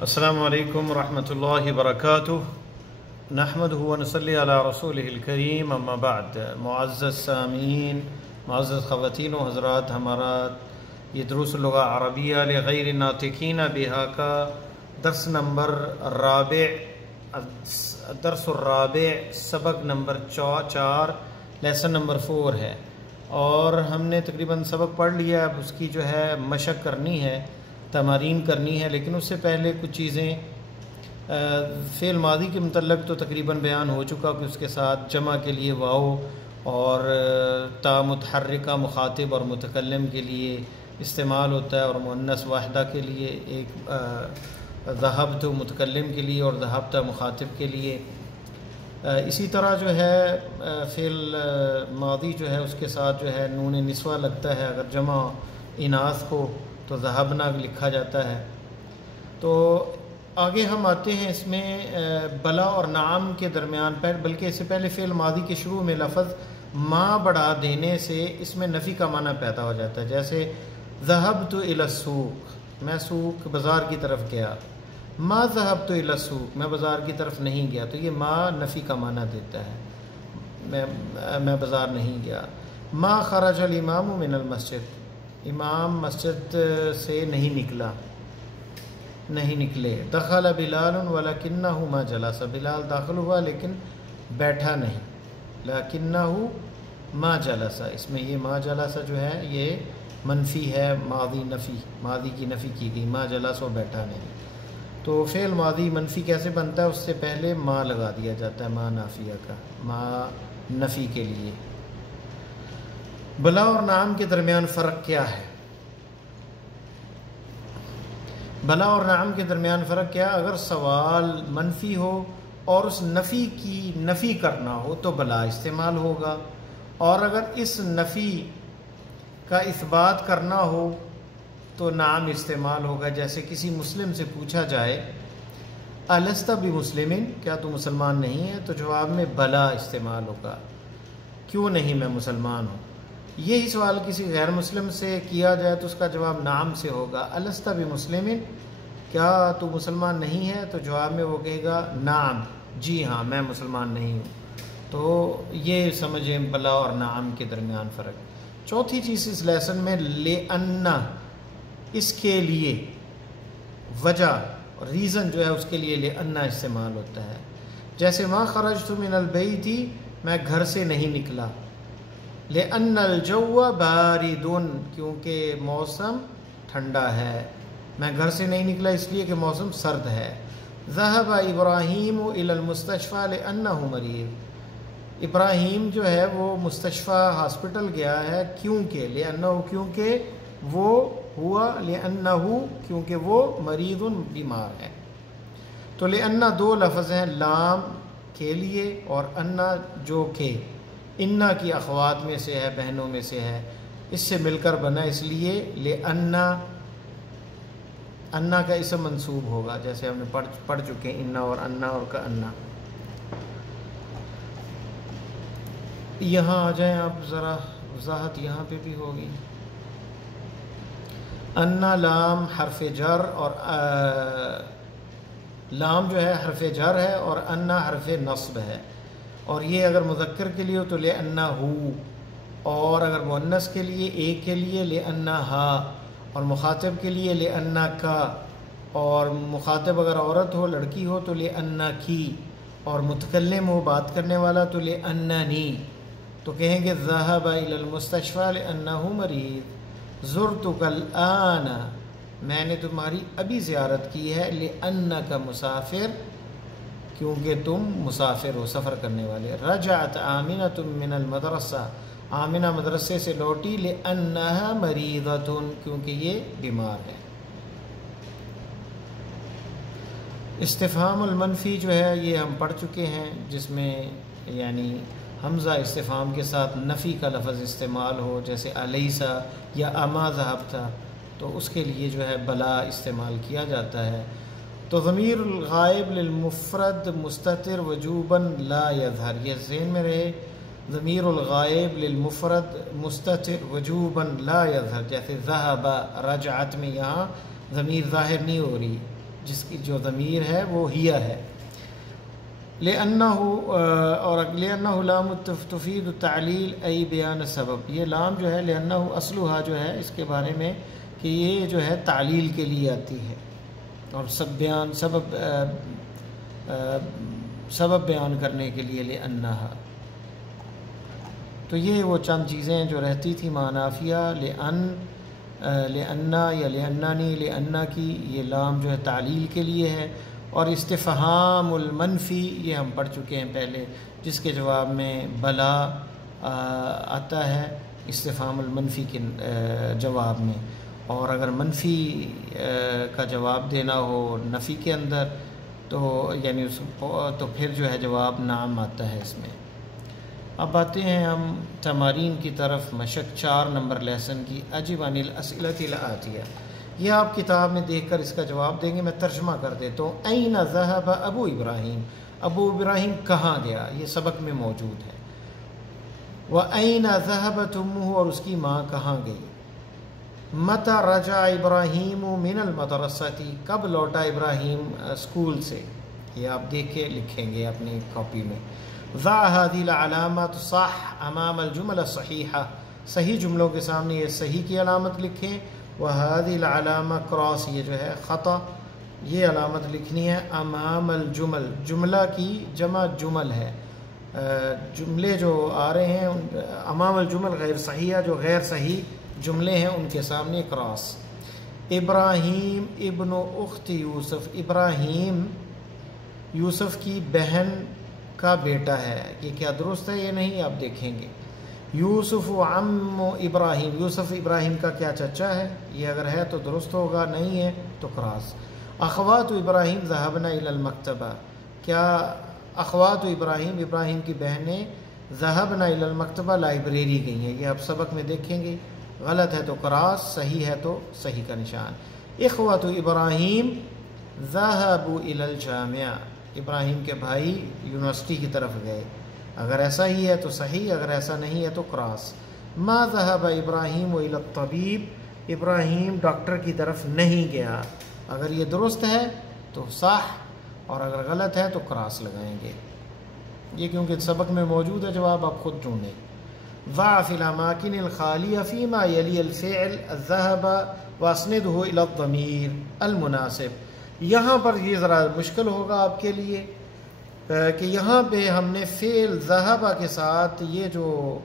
السلام علیکم ورحمۃ اللہ وبرکاتہ۔ نحمدہ ونصلی علی رسولہ الکریم، اما بعد۔ معزز سامعین، معزز خواتین و حضرات، ہمارا یہ دروس اللغہ عربیہ لغیر ناطقین بہا کا درس نمبر درس الرابع، سبق نمبر 4، لیسن نمبر 4 ہے، اور ہم نے تقریباً سبق پڑھ لیا۔ اب اس کی جو ہے مشق کرنی ہے، تمارین کرنی ہے، لیکن اس سے پہلے کچھ چیزیں فعل ماضی کے متعلق تو تقریباً بیان ہو چکا کہ اس کے ساتھ جمع کے لیے واو اور تا متحرکہ مخاطب اور متکلم کے لیے استعمال ہوتا ہے، اور مؤنث واحدہ کے لیے ایک ذہبت متکلم کے لیے اور ذہبت مخاطب کے لیے۔ اسی طرح جو ہے فعل ماضی جو ہے اس کے ساتھ جو ہے نون نسوہ لگتا ہے، اگر جمع اناث کو تو ذہبنا لکھا جاتا ہے۔ تو آگے ہم آتے ہیں اس میں بلا اور نعم کے درمیان، بلکہ اس سے پہلے فعل ماضی کے شروع میں لفظ ما بڑھا دینے سے اس میں نفی کا معنی پیدا ہو جاتا ہے، جیسے ذہبت الی السوق، میں سوق بازار کی طرف گیا۔ ما ذہبت الی السوق، میں بازار کی طرف نہیں گیا، تو یہ ما نفی کا معنی دیتا ہے، میں بازار نہیں گیا۔ ما خرج الامام من المسجد، امام مسجد سے نہیں نکلے۔ دخل بلال ولکنہ ما جلس، بلال داخل ہوا لیکن بیٹھا نہیں۔ لکنہ ما جلس، اس میں یہ ما جلس جو ہے یہ منفی ہے، ماضی کی نفی کی گئی، ما جلس و بیٹھا نہیں۔ تو فعل ماضی منفی کیسے بنتا ہے؟ اس سے پہلے ما لگا دیا جاتا ہے، ما نافیہ کا، ما نفی کے لیے۔ بلا اور نعم کے درمیان فرق کیا ہے؟ بلا اور نعم کے درمیان فرق کیا؟ اگر سوال منفی ہو اور اس نفی کی نفی کرنا ہو تو بلا استعمال ہوگا، اور اگر اس نفی کا اثبات کرنا ہو تو نعم استعمال ہوگا۔ جیسے کسی مسلم سے پوچھا جائے الست بمسلم، کیا تو مسلمان نہیں ہے؟ تو جواب میں بلا استعمال ہوگا، کیوں نہیں، میں مسلمان ہوں۔ یہی سوال کسی غیر مسلم سے کیا جائے تو اس کا جواب نعم سے ہوگا، الست بمسلم، کیا تو مسلمان نہیں ہے؟ تو جواب میں وہ کہے گا نعم، جی ہاں میں مسلمان نہیں ہوں۔ تو یہ سمجھیں بلا اور نعم کے درمیان فرق۔ چوتھی چیز اس لیسن میں لِأَنَّ، اس کے لیے، وجہ ریزن جو ہے اس کے لیے لِأَنَّ استعمال ہوتا ہے۔ جیسے ما خرجت من البیت، میں گھر سے نہیں نکلا۔ لِأَنَّ الْجَوَّ بَارِدٌ، کیونکہ موسم ٹھنڈا ہے، میں گھر سے نہیں نکلا اس لیے کہ موسم سرد ہے۔ ذهب ابراہیم إلى المستشفى لأنه مریض، ابراہیم جو ہے وہ مستشفیٰ ہاسپٹل گیا ہے، کیونکہ لأنه، کیونکہ وہ ہوا، لأنه کیونکہ وہ مریض بیمار ہے۔ تو لأن دو لفظ ہیں، لام کے لیے اور انا جو کہ انا کی اخوات میں سے ہے، بہنوں میں سے ہے، اس سے مل کر بنا، اس لیے لأن، انا کا اسم منصوب ہوگا، جیسے ہم نے پڑھ چکے ہیں، انا اور انا اور کا انا۔ یہاں آ جائیں آپ، ذرا وضاحت یہاں پہ بھی ہوگی۔ انا لام حرف جر، اور لام جو ہے حرف جر ہے اور انا حرف نصب ہے، اور یہ اگر مذکر کے لیے ہو تو لِأَنَّهُ، اور اگر مؤنث کے لیے ایک کے لیے لِأَنَّهَا، اور مخاطب کے لیے لِأَنَّكَ، اور مخاطب اگر عورت ہو، لڑکی ہو تو لِأَنَّكِ، اور متکلم ہو، بات کرنے والا تو لِأَنَّنِي۔ تو کہیں گے ذهب إلى المستشفى لأنه مریض، زرتك الآن، میں نے تمہاری ابھی زیارت کی ہے، لأنك مسافر، کیونکہ تم مسافر ہو، سفر کرنے والے۔ رجعت آمنة من المدرسہ، آمنہ مدرسے سے لوٹی، لأنها مریضة، کیونکہ یہ بیمار ہے۔ استفہام المنفی جو ہے یہ ہم پڑھ چکے ہیں، جس میں یعنی حمزہ استفہام کے ساتھ نفی کا لفظ استعمال ہو، جیسے الیس یا اما ذہبت، تو اس کے لیے جو ہے بلا استعمال کیا جاتا ہے۔ تو ضمیر الغائب للمفرد مستتر وجوباً لا یظہر، یہ ذہن میں رہے، ضمیر الغائب للمفرد مستتر وجوباً لا یظہر، جیسے ذہب، رجعت میں یہاں ضمیر ظاہر نہیں ہو رہی، جس کی جو ضمیر ہے وہ ہیا ہے. لِأَنَّهُ اور لِأَنَّهُ لام تفید التعلیل ای بیان سبب. یہ لام جو ہے لِأَنَّهُ اصلها جو ہے اس کے بارے میں کہ یہ جو ہے تعلیل کے لیے آتی ہے اور سبب بیان کرنے کے لیے لِأَنَّهَا. تو یہ وہ چند چیزیں جو رہتی تھی معنافیہ لِأَنَّا یا لِأَنَّنِی لِأَنَّا کی. یہ لام جو ہے تعلیل کے لیے ہے. اور استفہام المنفی یہ ہم پڑھ چکے ہیں پہلے جس کے جواب میں بلا آتا ہے استفہام المنفی کے جواب میں. اور اگر منفی کا جواب دینا ہو نفی کے اندر تو یعنی تو پھر جو ہے جواب نعم آتا ہے اس میں. اب آتے ہیں ہم تمارین کی طرف. مشق 4 نمبر لیسن کی. اجب عن الاسئلۃ الآتیہ. یہ آپ کتاب میں دیکھ کر اس کا جواب دیں گے. میں ترجمہ کر دیتا ہوں. این ذہب ابو ابراہیم. ابو ابراہیم کہاں گیا؟ یہ سبق میں موجود ہے. وَأَيْنَ ذَهَبَتْ أُمُّهُ اور اس کی ماں کہاں گئی. مَتَى رَجَعَ إِبْرَاهِيمُ مِنَ الْمَدْرَسَةِ کب لوٹا ابراہیم اسکول سے. یہ آپ دیکھ کے لکھیں گے اپنی کاپی میں. ضع هذه العلامات صح امام الجمل الصحیحہ. صحیح جملوں کے سامنے یہ صحیح کی علامت لکھیں. وهذه العلامہ کراس یہ جو ہے خطا یہ علامت لکھنی ہے امام الجمل. جملہ کی جمع جمل ہے. جملے جو آ رہے ہیں امام الجمل غیر صحیحہ جو غیر صحیح جملے ہیں ان کے سامنے کراس. ابراہیم ابن اخت یوسف. ابراہیم یوسف کی بہن کا بیٹا ہے. یہ کیا درست ہے یہ نہیں آپ دیکھیں گے. یوسف عم ابراہیم. یوسف ابراہیم کا کیا چچا ہے. یہ اگر ہے تو درست ہوگا نہیں ہے تو کراس. اخوات ابراہیم ذهبنا الى المکتبہ. کیا اخوات ابراہیم ابراہیم کی بہنیں ذهبنا الى المکتبہ لائبریری گئی ہیں. یہ آپ سبق میں دیکھیں گے. غلط ہے تو کراس صحیح ہے تو صحیح کا نشان. اخوات ابراہیم ذهبوا الى الجامعہ. ابراہیم کے بھائی یونیورسٹی کی طرف گئے. اگر ایسا ہی ہے تو صحیح اگر ایسا نہیں ہے تو کراس. ما ذهب ابراہیم الى الطبیب. ابراہیم ڈاکٹر کی طرف نہیں گیا. اگر یہ درست ہے تو صح اور اگر غلط ہے تو کراس لگائیں گے. یہ کیونکہ سبق میں موجود ہے جواب آپ خود ڈھونڈیں. ضع في الاماكن الخاليه فيما يلي الفعل الذهب واسنده الى الضمير المناسب. یہاں پر یہ ذرا مشکل ہوگا آپ کے لیے کہ یہاں پہ ہم نے فعل ذہبہ کے ساتھ یہ جو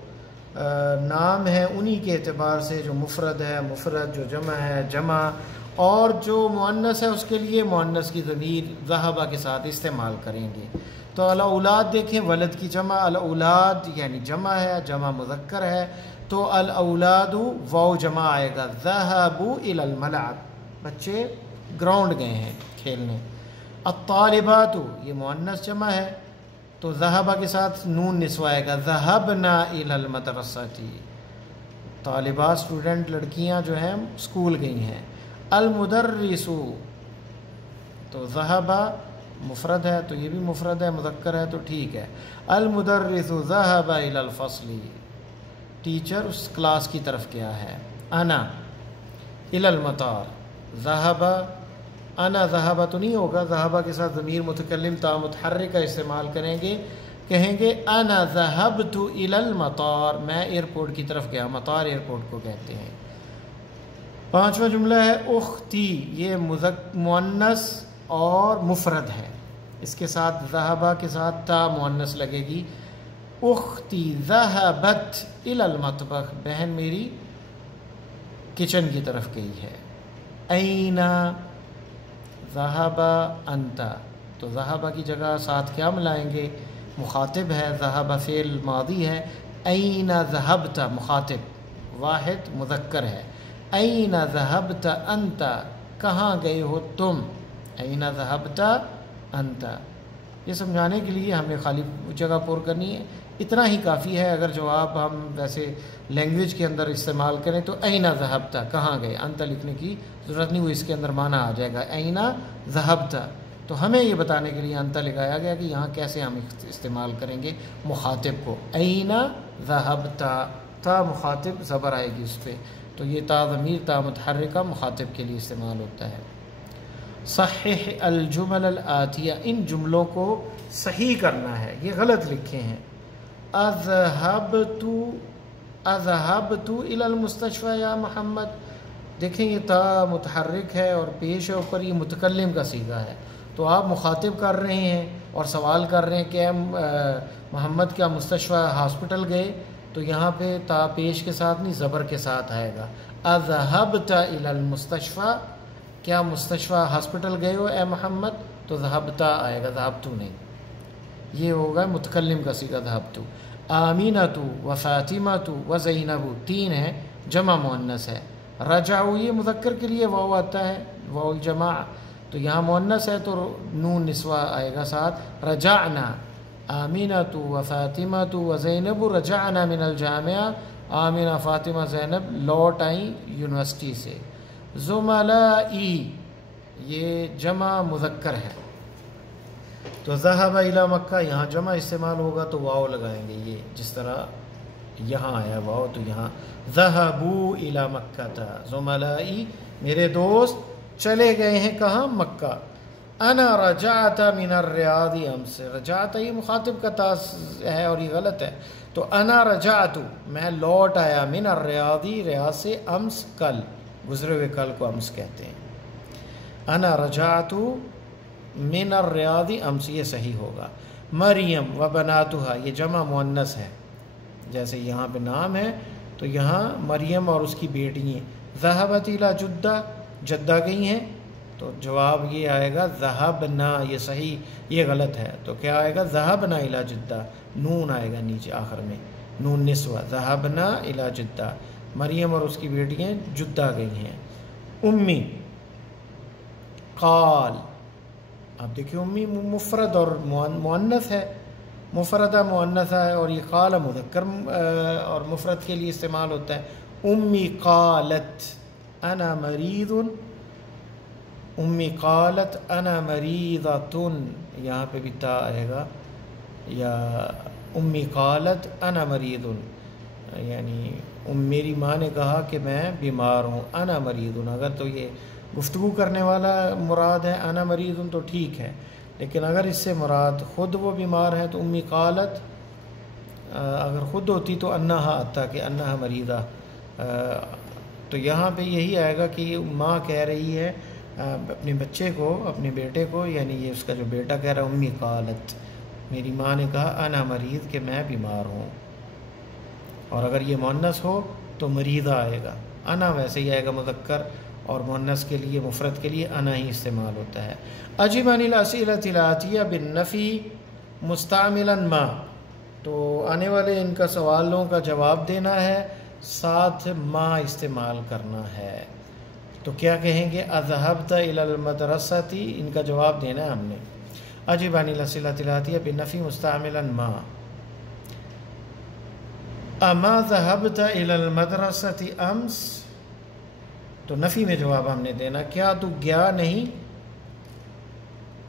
نام ہے انہی کے اعتبار سے جو مفرد ہے مفرد جو جمع ہے جمع اور جو مؤنث ہے اس کے لیے مؤنث کی ضمیر ذہبہ کے ساتھ استعمال کریں گے. تو الاولاد دیکھیں ولد کی جمع الاولاد یعنی جمع ہے جمع مذکر ہے تو الاولاد واو جمع آئے گا. ذهبوا الى الملعب. بچے گراؤنڈ گئے ہیں کھیلنے. الطالبات یہ مؤنث جمع ہے تو ذهب کے ساتھ نون نسوہ آئے گا. ذهبنا الى المدرسة. طالبات اسٹوڈنٹ لڑکیاں جو ہیں اسکول گئی ہیں. المدرس تو ذهب مفرد ہے تو یہ بھی مفرد ہے مذکر ہے تو ٹھیک ہے. المدرس ذهب الى الفصل. ٹیچر اس کلاس کی طرف گیا ہے. انا الى المطار. ذهب انا ذهب تو نہیں ہوگا. ذهب کے ساتھ ضمیر متکلم تا متحرک کا استعمال کریں گے. کہیں گے انا ذهبت الى المطار. میں ایئرپورٹ کی طرف گیا. مطار ایئرپورٹ کو کہتے ہیں. پانچواں جملہ ہے اختی. یہ مؤنث اور مفرد ہے. اس کے ساتھ ذهب کے ساتھ تا مؤنث لگے گی. اختی ذهبت الى المطبخ. بہن میری کچن کی طرف گئی ہے. این ذهب انت. تو ذهب کی جگہ ساتھ کیا ملائیں گے؟ مخاطب ہے. ذهب فعل ماضی ہے. این ذهبت مخاطب واحد مذکر ہے. این ذهبت انت کہاں گئے ہو تم. این ذهبت انت. یہ سمجھانے کے لیے ہمیں خالی جگہ پر کرنی ہے. اتنا ہی کافی ہے. اگر جواب ہم ویسے لینگویج کے اندر استعمال کریں تو این ذهبت کہاں گئے. انت لکھنے کی ضرورت نہیں. وہ اس کے اندر معنی آ جائے گا. این ذهبت. تو ہمیں یہ بتانے کے لیے انت لگایا گیا کہ یہاں کیسے ہم استعمال کریں گے مخاطب کو. این ذهبت. تا مخاطب زبر آئے گی اس پہ تو یہ تا ضمیر تا متحرکہ مخاطب کے لیے استعمال ہوتا ہے. صحح الجمل الآتیہ، ان جملوں کو صحیح کرنا ہے، یہ غلط لکھے ہیں۔ اذهبت الى المستشفى یا محمد، دیکھیں یہ تا متحرک ہے اور پیش ہے اوپر، یہ متکلم کا صیغہ ہے، تو آپ مخاطب کر رہے ہیں اور سوال کر رہے ہیں کہ محمد کیا مستشفیٰ ہاسپٹل گئے، تو یہاں پہ تا پیش کے ساتھ نہیں زبر کے ساتھ آئے گا۔ اذهبت الى المستشفى، کیا مستشفیٰ ہاسپٹل گئے ہو اے محمد، تو ذهبت آئے گا، ذهبت نہیں، یہ ہوگا متکلم کا صیغہ ذهبت۔ آمینۃ و فاطمۃ و زینب، تین ہے، جمع مؤنث ہے۔ رجعوا یہ مذکر کے لیے واو آتا ہے، واو الجماع، تو یہاں مؤنث ہے تو نون نسوہ آئے گا ساتھ۔ رجعنا آمینۃ و فاطمۃ و زینب رجعنا من الجامعہ، آمینہ فاطمہ زینب لوٹ آئیں یونیورسٹی سے۔ زملائی یہ جمع مذکر ہے، تو ذهب الی مکہ یہاں جمع استعمال ہوگا تو واو لگائیں گے، یہ جس طرح یہاں آیا واو، تو یہاں ذهبوا الی مکہ تھا۔ زملائی میرے دوست چلے گئے ہیں کہاں، مکہ۔ انا رجعت من الریاض امس، رجعت یہ مخاطب کا تاس ہے اور یہ غلط ہے، تو انا رجعت میں لوٹ آیا، من الریاض ریاض سے، امس کل، گزرے ہوئے کل کو امس کہتے ہیں۔ انا رجعت من الریاض امس، یہ صحیح ہوگا۔ مریم و بناتها یہ جمع مؤنث ہے، جیسے یہاں پہ نام ہے تو یہاں مریم اور اس کی بیٹیاں۔ ذهبت الى جدہ، جدہ گئی ہیں، تو جواب یہ آئے گا ذهبنا، یہ صحیح، یہ غلط ہے، تو کیا آئے گا ذهبنا الى جدہ، نون آئے گا نیچے آخر میں، نون نسوہ، ذهبنا الى جدہ، مریم اور اس کی بیٹیاں جدہ گئی ہیں۔ امی قال، اب دیکھیں امی مفرد اور مؤنث ہے، مفردہ مؤنثہ ہے، اور یہ قال مذکر اور مفرد کے لیے استعمال ہوتا ہے۔ امی قالت انا مریض، امی قالت انا مریضۃ، یہاں پہ بھی تا آئے گا، یا امی قالت انا مریض، یعنی میری ماں نے کہا کہ میں بیمار ہوں، انا مریض، اگر تو یہ گفتگو کرنے والا مراد ہے انا مریض تو ٹھیک ہے، لیکن اگر اس سے مراد خود وہ بیمار ہے تو امی قالت، اگر خود ہوتی تو انہا آتا کہ انہا مریضہ، تو یہاں پہ یہی آئے گا کہ ماں کہہ رہی ہے اپنے بچے کو، اپنے بیٹے کو، یعنی یہ اس کا جو بیٹا کہہ رہا ہے امی قالت، میری ماں نے کہا انا مریض کہ میں بیمار ہوں، اور اگر یہ مؤنث ہو تو مریضہ آئے گا، انا ویسے ہی آئے گا مذکر، اور مؤنث کے لیے مفرد کے لیے انا ہی استعمال ہوتا ہے۔ اجب عن الاسئلۃ الآتیہ بالنفی مستعملا ما، تو آنے والے ان کا سوالوں کا جواب دینا ہے، ساتھ ما استعمال کرنا ہے، تو کیا کہیں گے، اذهبت الى المدرسۃ، ان کا جواب دینا ہے ہم نے۔ اجب عن الاسئلۃ الآتیہ بالنفی مستعملا ما، اما ذهبت الى المدرسۃ امس، تو نفی میں جواب ہم نے دینا، کیا تو گیا نہیں،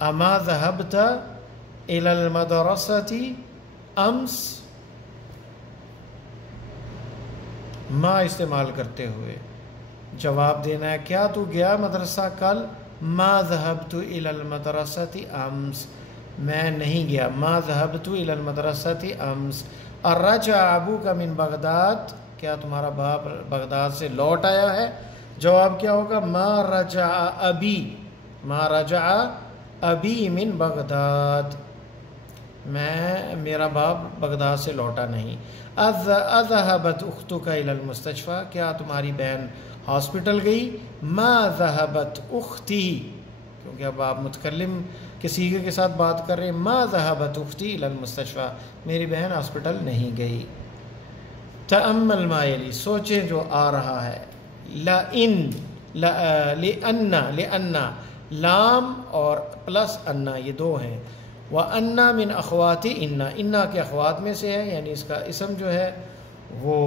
اما ذهبت الى المدرسۃ امس، ما استعمال کرتے ہوئے جواب دینا ہے، کیا تو گیا مدرسہ کل، ما ذهبت الى المدرسۃ امس، میں نہیں گیا، ما ذهبت الى المدرسۃ امس۔ الرجع ابوک من بغداد، کیا تمہارا باپ بغداد سے لوٹ آیا ہے، جواب کیا ہوگا، ما رجع ابی، ما رجع ابی من بغداد، میرا باپ بغداد سے لوٹا نہیں۔ اذهبت اختک الى المستشفى، کیا تمہاری بہن ہاسپٹل گئی، ما ذهبت اختی، کیونکہ اب آپ متکلم کے صیغے کے ساتھ بات کر رہے ہیں، ما ذهبت اختی الى المستشفى، میری بہن ہاسپٹل نہیں گئی۔ تأمل ما یلی، سوچیں جو آ رہا ہے، لأن لام اور پلس انا یہ دو ہیں، وَأَنَّا مِنْ أَخْوَاتِ اِنَّا کے اخوات میں سے ہے، یعنی اس کا اسم جو ہے وہ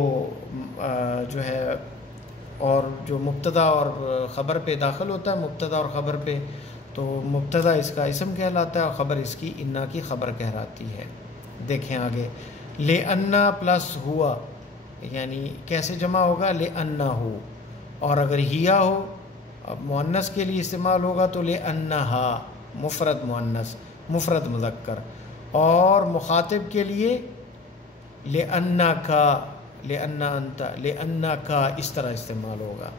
جو ہے، اور جو مبتدا اور خبر پہ داخل ہوتا ہے، مبتدا اور خبر پہ، تو مبتدا اس کا اسم کہلاتا ہے اور خبر اس کی انا کی خبر کہلاتی ہے۔ دیکھیں آگے، لِأَنَّا پلس ہوا، یعنی کیسے جمع ہوگا، لِأَنَّهُ، اور اگر ہیا ہو اب مؤنث کے لیے استعمال ہوگا تو لأنہا مفرد مؤنث مفرد مذکر، اور مخاطب کے لیے لأنکا لأن انت لأنکا اس طرح استعمال ہوگا۔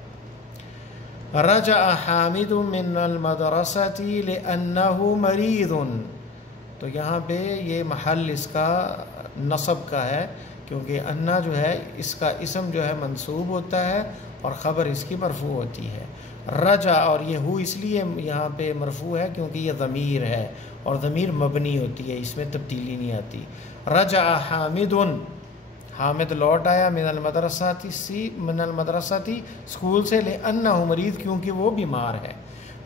رجع حامد من المدرسة لأنه مریض، تو یہاں پہ یہ محل اس کا نصب کا ہے، کیونکہ انا جو ہے اس کا اسم جو ہے منصوب ہوتا ہے اور خبر اس کی مرفوع ہوتی ہے۔ رجع اور یہ ہو اس لیے یہاں پہ مرفوع ہے کیونکہ یہ ضمیر ہے، اور ضمیر مبنی ہوتی ہے، اس میں تبدیلی نہیں آتی۔ رجع حامد، حامد لوٹ آیا من المدرسہ اسکول سے، لأنہ مریض کیونکہ وہ بیمار ہے۔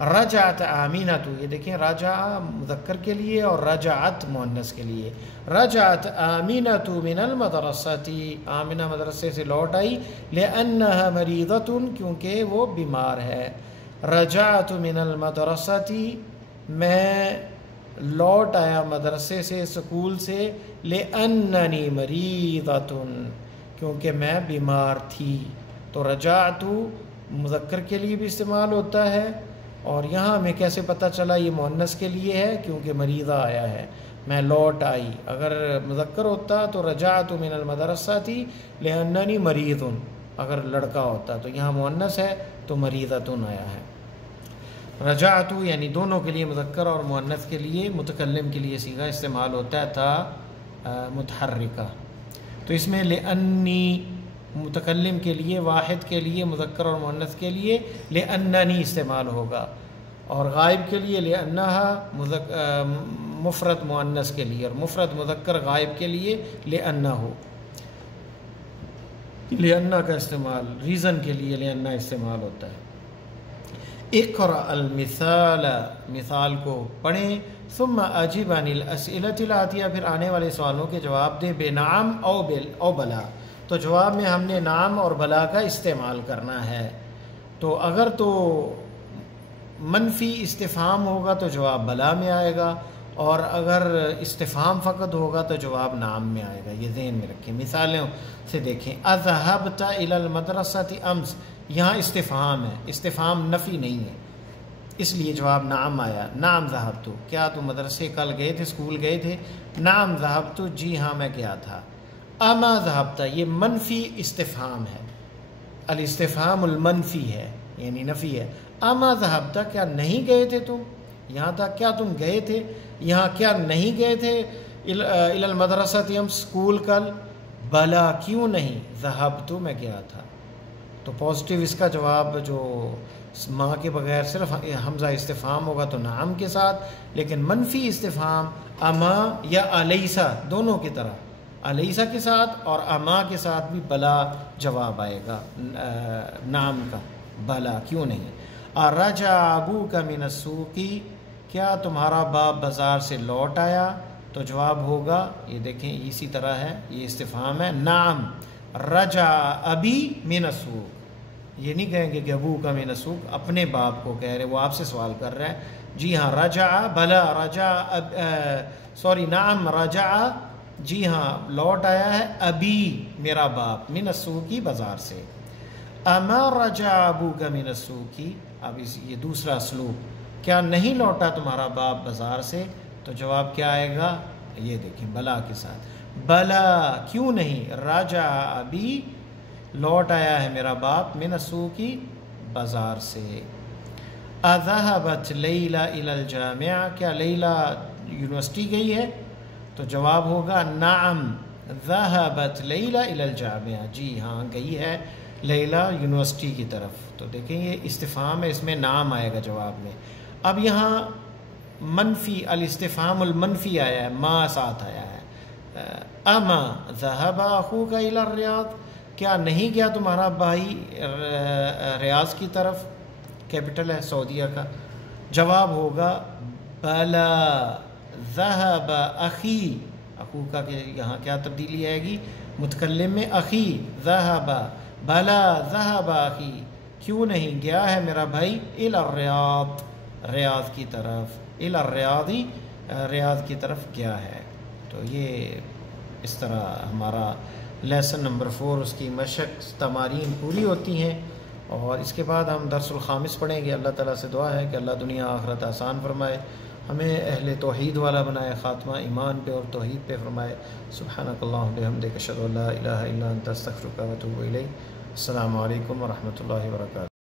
رجعت آمینۃ، یہ دیکھیں رجع مذکر کے لیے اور رجعت مؤنث کے لیے۔ رجعت آمینۃ من المدرسہ، آمینہ مدرسے سے لوٹ آئی، لأنها مریضۃ کیونکہ وہ بیمار ہے۔ رجعت من المدرسہ، میں لوٹ آیا مدرسے سے سکول سے، لأننی مریضۃ کیونکہ میں بیمار تھی۔ تو رجعت مذکر کے لیے بھی استعمال ہوتا ہے، اور یہاں ہمیں کیسے پتہ چلا یہ مؤنث کے لیے ہے؟ کیونکہ مریضہ آیا ہے، میں لوٹ آئی۔ اگر مذکر ہوتا تو رجعت من المدرسہ تھی لأننی مریض، اگر لڑکا ہوتا تو یہاں مؤنث ہے تو مریضۃ آیا ہے۔ رجعت یعنی دونوں کے لیے مذکر اور مؤنث کے لیے متکلم کے لیے صیغہ استعمال ہوتا تھا متحرکہ، تو اس میں لأنی متکلم کے لیے واحد کے لیے مذکر اور مؤنث کے لیے لأننی استعمال ہوگا، اور غائب کے لیے لأنہا مفرد مؤنث کے لیے، اور مفرد مذکر غائب کے لیے لأنہو، لأنہ کا استعمال ریزن کے لیے لأنہ استعمال ہوتا ہے۔ اقرأ المثال، مثال کو پڑھیں، ثم اجب عن الاسئلة الآتیہ، پھر آنے والے سوالوں کے جواب دے، بنعم او بلا، تو جواب میں ہم نے نعم اور بلا کا استعمال کرنا ہے۔ تو اگر تو منفی استفہام ہوگا تو جواب بلا میں آئے گا، اور اگر استفہام فقط ہوگا تو جواب نعم میں آئے گا، یہ ذہن میں رکھیں۔ مثالوں سے دیکھیں، اذهبت الى المدرسة امس، یہاں استفہام ہے، استفہام نفی نہیں ہے، اس لیے جواب نعم آیا۔ نعم ذهبت، کیا تم مدرسے کل گئے تھے، اسکول گئے تھے؟ نعم ذهبت، جی ہاں میں گیا تھا۔ اما ذهبت، یہ منفی استفہام ہے، الاستفہام المنفی ہے یعنی نفی ہے۔ اما ذهبت، کیا نہیں گئے تھے تم؟ یہاں تک کیا تم گئے تھے، یہاں کیا نہیں گئے تھے؟ الی المدرسۃ امس، اسکول کل؟ بلا، کیوں نہیں؟ ذهبت، میں گیا تھا۔ تو پازیٹیو اس کا جواب جو ماں کے بغیر صرف حمزہ استفہام ہوگا تو نعم کے ساتھ، لیکن منفی استفہام اما یا الیسا دونوں کی طرح، الیسا کے ساتھ اور اما کے ساتھ بھی بلا جواب آئے گا نعم کا، بلا کیوں نہیں۔ رجع ابوک من السوق، کیا تمہارا باپ بازار سے لوٹ آیا؟ تو جواب ہوگا، یہ دیکھیں اسی طرح ہے، یہ استفہام ہے، نعم رجع ابی من السوق، یہ نہیں کہیں گے کہ ابو کا من السوق، اپنے باپ کو کہہ رہے، وہ آپ سے سوال کر رہا ہے۔ جی ہاں، رجع بلا، رجع نعم رجع، جی ہاں لوٹ آیا ہے، ابی میرا باپ، من السوق بازار سے۔ اما رجع ابوک من السوق، اب یہ دوسرا اسلوب، کیا نہیں لوٹا تمہارا باپ بازار سے؟ تو جواب کیا آئے گا؟ یہ دیکھیں بلا کے ساتھ، بلا کیوں نہیں، رجع ابی لوٹ آیا ہے میرا باپ، من السوق بازار سے۔ اذهبت لیلہ الی الجامعہ، کیا لیلہ یونیورسٹی گئی ہے؟ تو جواب ہوگا نعم ذهبت لیلہ الی الجامعہ، جی ہاں گئی ہے لیلہ یونیورسٹی کی طرف۔ تو دیکھیں یہ استفہام ہے، اس میں نعم آئے گا جواب میں۔ اب یہاں منفی الاستفہام المنفی آیا ہے، ما ساتھ آیا ہے۔ اما ذهب اخوک الی الریاض، کیا نہیں گیا تمہارا بھائی ریاض کی طرف، کیپٹل ہے سعودیہ کا؟ جواب ہوگا بلا ذهب اخی، اخوکا کے یہاں کیا تبدیلی آئے گی؟ متکلم میں اخی، ذهب بلا ذهب اخی، کیوں نہیں گیا ہے میرا بھائی، الی الریاض، ریاض کی طرف، الی الریاض، ریاض کی طرف گیا ہے۔ تو یہ اس طرح ہمارا لیسن نمبر 4 اس کی مشق تمارین پوری ہوتی ہیں، اور اس کے بعد ہم درس الخامس پڑھیں گے۔ اللہ تعالیٰ سے دعا ہے کہ اللہ دنیا آخرت آسان فرمائے، ہمیں اہل توحید والا بنائے، خاتمہ ایمان پہ اور توحید پہ فرمائے۔ سبحانک اللہم بحمدک اشہد ان لا الہ الا انت استغفرک و اتوب الیک۔ السلام علیکم ورحمۃ اللہ وبرکاتہ۔